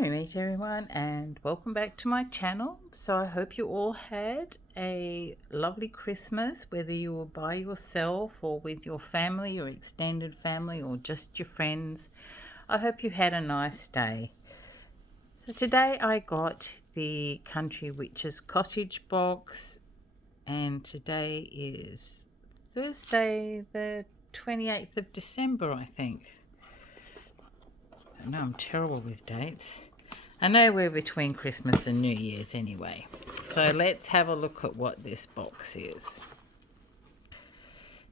Merry meet everyone and welcome back to my channel. So I hope you all had a lovely Christmas, whether you were by yourself or with your family or extended family or just your friends. I hope you had a nice day. So today I got the Country Witches Cottage box, and today is Thursday the 28th of December, I think. I know I'm terrible with dates. I know we're between Christmas and New Year's anyway. So let's have a look at what this box is.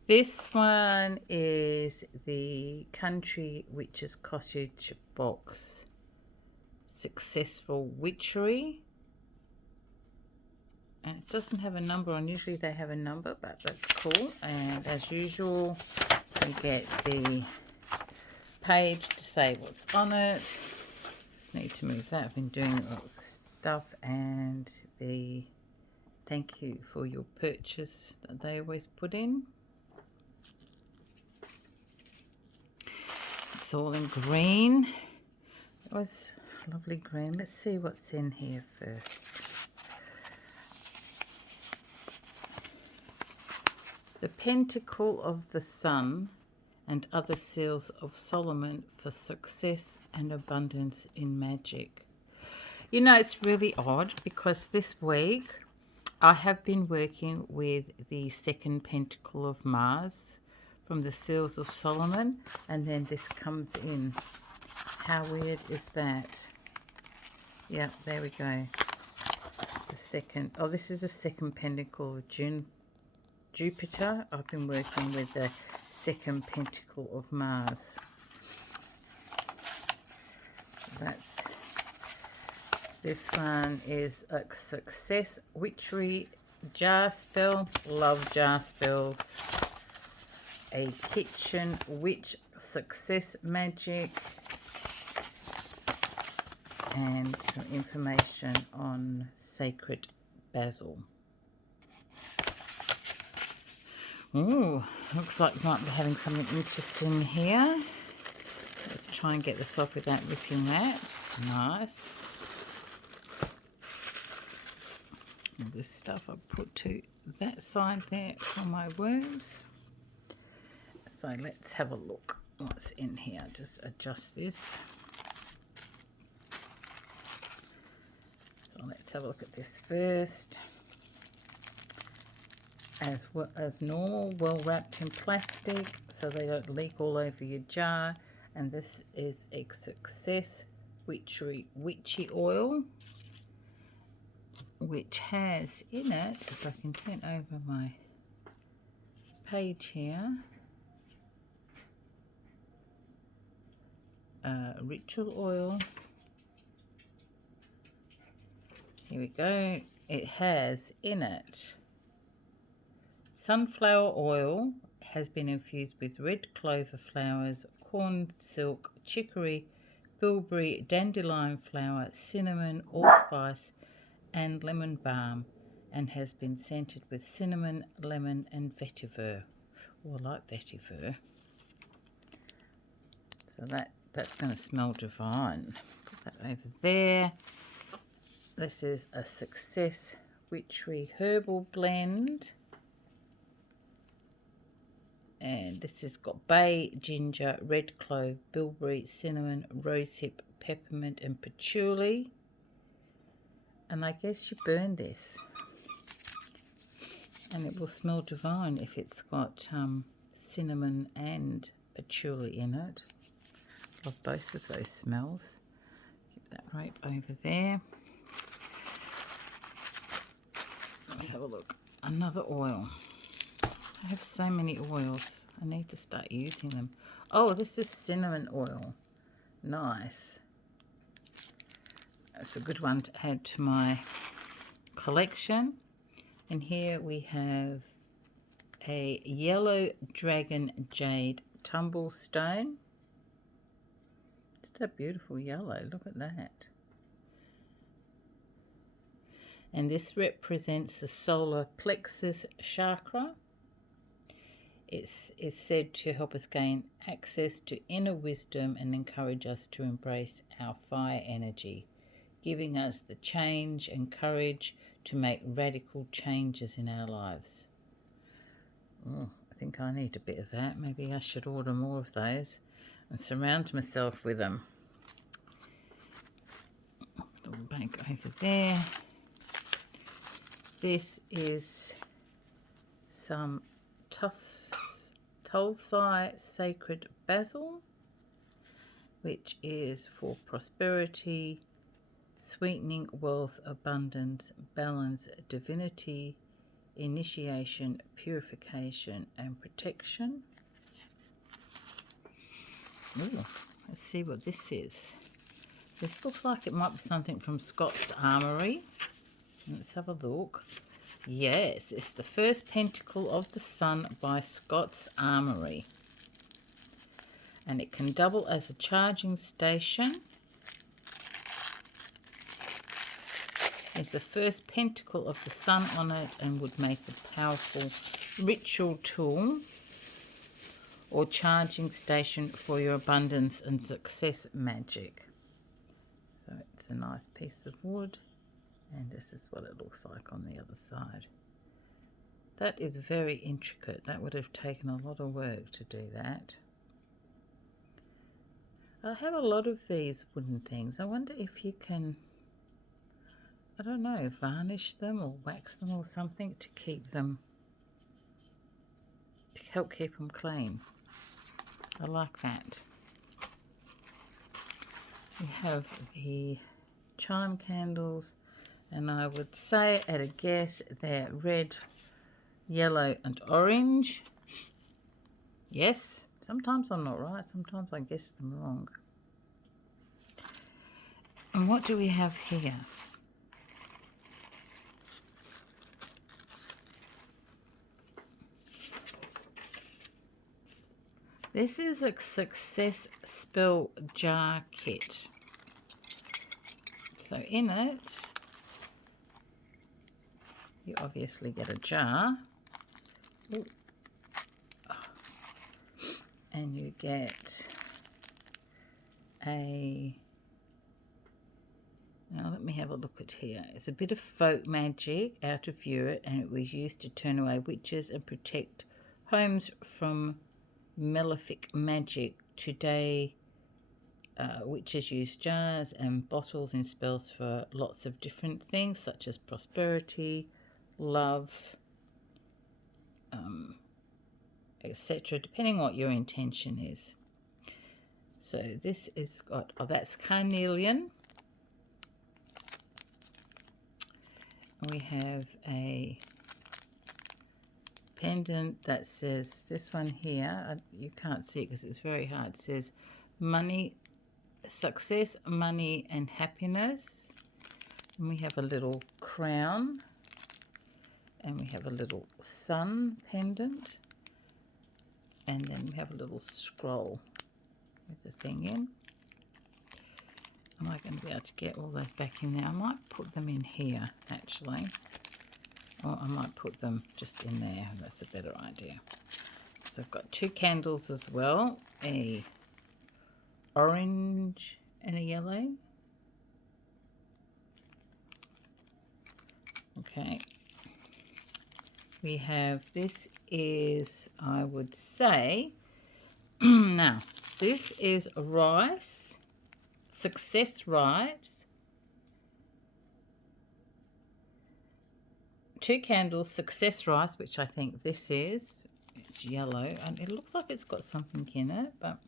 This one is the Country Witches Cottage box. Successful Witchery. And it doesn't have a number on. Usually they have a number, but that's cool. And as usual, we get the page to say what's on it. Just need to move that. I've been doing a lot of stuff, and the thank you for your purchase that they always put in. It's all in green. It was lovely green. Let's see what's in here first. The Pentacle of the Sun and other seals of Solomon for success and abundance in magic. You know, it's really odd because this week I have been working with the second Pentacle of Mars from the Seals of Solomon, and then this comes in. How weird is that? Yeah, there we go. The second, oh, this is the second Pentacle of Jupiter. I've been working with the second Pentacle of Mars. This one is a Success Witchery jar spell. Love jar spells. A Kitchen Witch Success Magic. And some information on Sacred Basil. Ooh, looks like we might be having something interesting here. Let's try and get this off without ripping that. Nice. All this stuff I put to that side there for my worms. So let's have a look what's in here. Just adjust this. So let's have a look at this first. As normal, well wrapped in plastic so they don't leak all over your jar. And this is a Success Witchery Witchy Oil, which has in it, if I can turn over my page here, ritual oil. Here we go. It has in it sunflower oil, has been infused with red clover flowers, corn silk, chicory, bilberry, dandelion flower, cinnamon, allspice, and lemon balm, and has been scented with cinnamon, lemon, and vetiver. Oh, I like vetiver. So that's going to smell divine. Put that over there. This is a Success Witchery Herbal Blend. And this has got bay, ginger, red clove, bilberry, cinnamon, rosehip, peppermint, and patchouli. And I guess you burn this, and it will smell divine if it's got cinnamon and patchouli in it. Love both of those smells. Keep that right over there. Let's have a look. Another oil. I have so many oils. I need to start using them. Oh, this is cinnamon oil. Nice. That's a good one to add to my collection. And here we have a Yellow Dragon Jade Tumble Stone. Just a beautiful yellow. Look at that. And this represents the solar plexus chakra. It's said to help us gain access to inner wisdom and encourage us to embrace our fire energy, giving us the change and courage to make radical changes in our lives. Oh, I think I need a bit of that. Maybe I should order more of those and surround myself with them. Put them back over there. This is some Tulsi Sacred Basil, which is for prosperity, sweetening, wealth, abundance, balance, divinity, initiation, purification, and protection. Ooh, let's see what this is. This looks like it might be something from Scott's Armoury. Let's have a look. Yes, it's the first Pentacle of the Sun by Scott's Armoury. And it can double as a charging station. There's the first Pentacle of the Sun on it and would make a powerful ritual tool or charging station for your abundance and success magic. So it's a nice piece of wood. And this is what it looks like on the other side. That is very intricate. That would have taken a lot of work to do that. I have a lot of these wooden things. I wonder if you can, I don't know, varnish them or wax them or something to keep them, to help keep them clean. I like that. We have the chime candles. And I would say at a guess they're red, yellow and orange. Yes, sometimes I'm not right. Sometimes I guess them wrong. And what do we have here? This is a success spell jar kit. So in it, you obviously get a jar. Ooh. And you get a, now let me have a look at here. It's a bit of folk magic out of Europe, and it was used to turn away witches and protect homes from malefic magic. Today, witches use jars and bottles in spells for lots of different things, such as prosperity, love, etc., depending what your intention is. So this is got, oh, that's carnelian. We have a pendant that says, this one here, you can't see it because it's very hard, it says money, success, money and happiness. And we have a little crown. And we have a little sun pendant. And then we have a little scroll with the thing in. Am I going to be able to get all those back in there? I might put them in here, actually. Or I might put them just in there. That's a better idea. So I've got 2 candles as well. A orange and a yellow. Okay. We have, this is, I would say, now, this is rice, success rice. 2 candles, success rice, which I think this is. It's yellow, and it looks like it's got something in it, but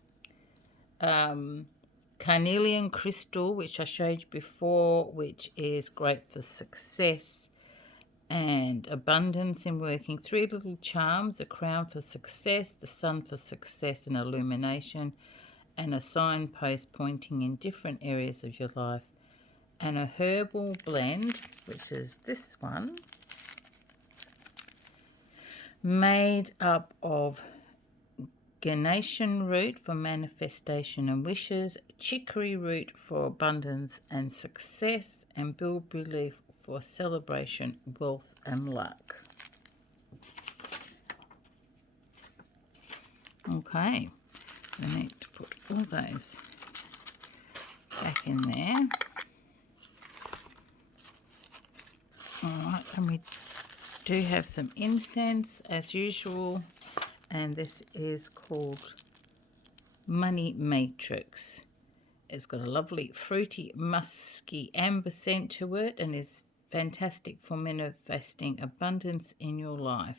carnelian crystal, which I showed you before, which is great for success and abundance in working. 3 little charms, a crown for success, the sun for success and illumination, and a signpost pointing in different areas of your life, and a herbal blend, which is this one, made up of Ganeshan root for manifestation and wishes, chicory root for abundance and success, and bilberry leaf for celebration, wealth and luck. Okay, we need to put all those back in there. Alright, and we do have some incense as usual, and this is called Money Matrix. It's got a lovely fruity, musky amber scent to it and is fantastic for manifesting abundance in your life.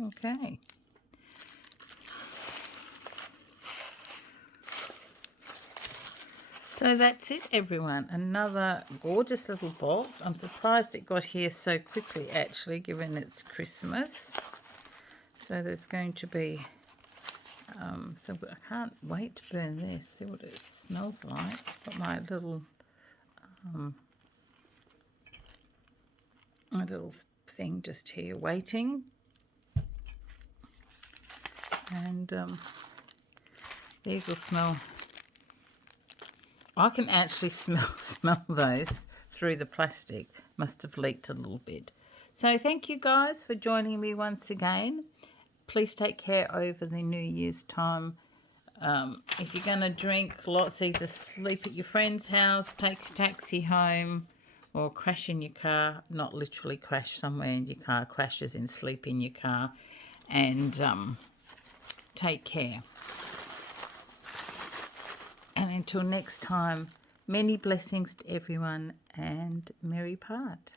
Okay. So that's it, everyone. Another gorgeous little box. I'm surprised it got here so quickly, actually, given it's Christmas. So there's going to be... so I can't wait to burn this. See what it smells like. Got my little thing just here waiting. And these will smell. I can actually smell those through the plastic. Must have leaked a little bit. So thank you guys for joining me once again. Please take care over the New Year's time. If you're going to drink lots, either sleep at your friend's house, take a taxi home, or crash in your car. Not literally crash somewhere in your car, crashes and sleep in your car. And take care. And until next time, many blessings to everyone and merry part.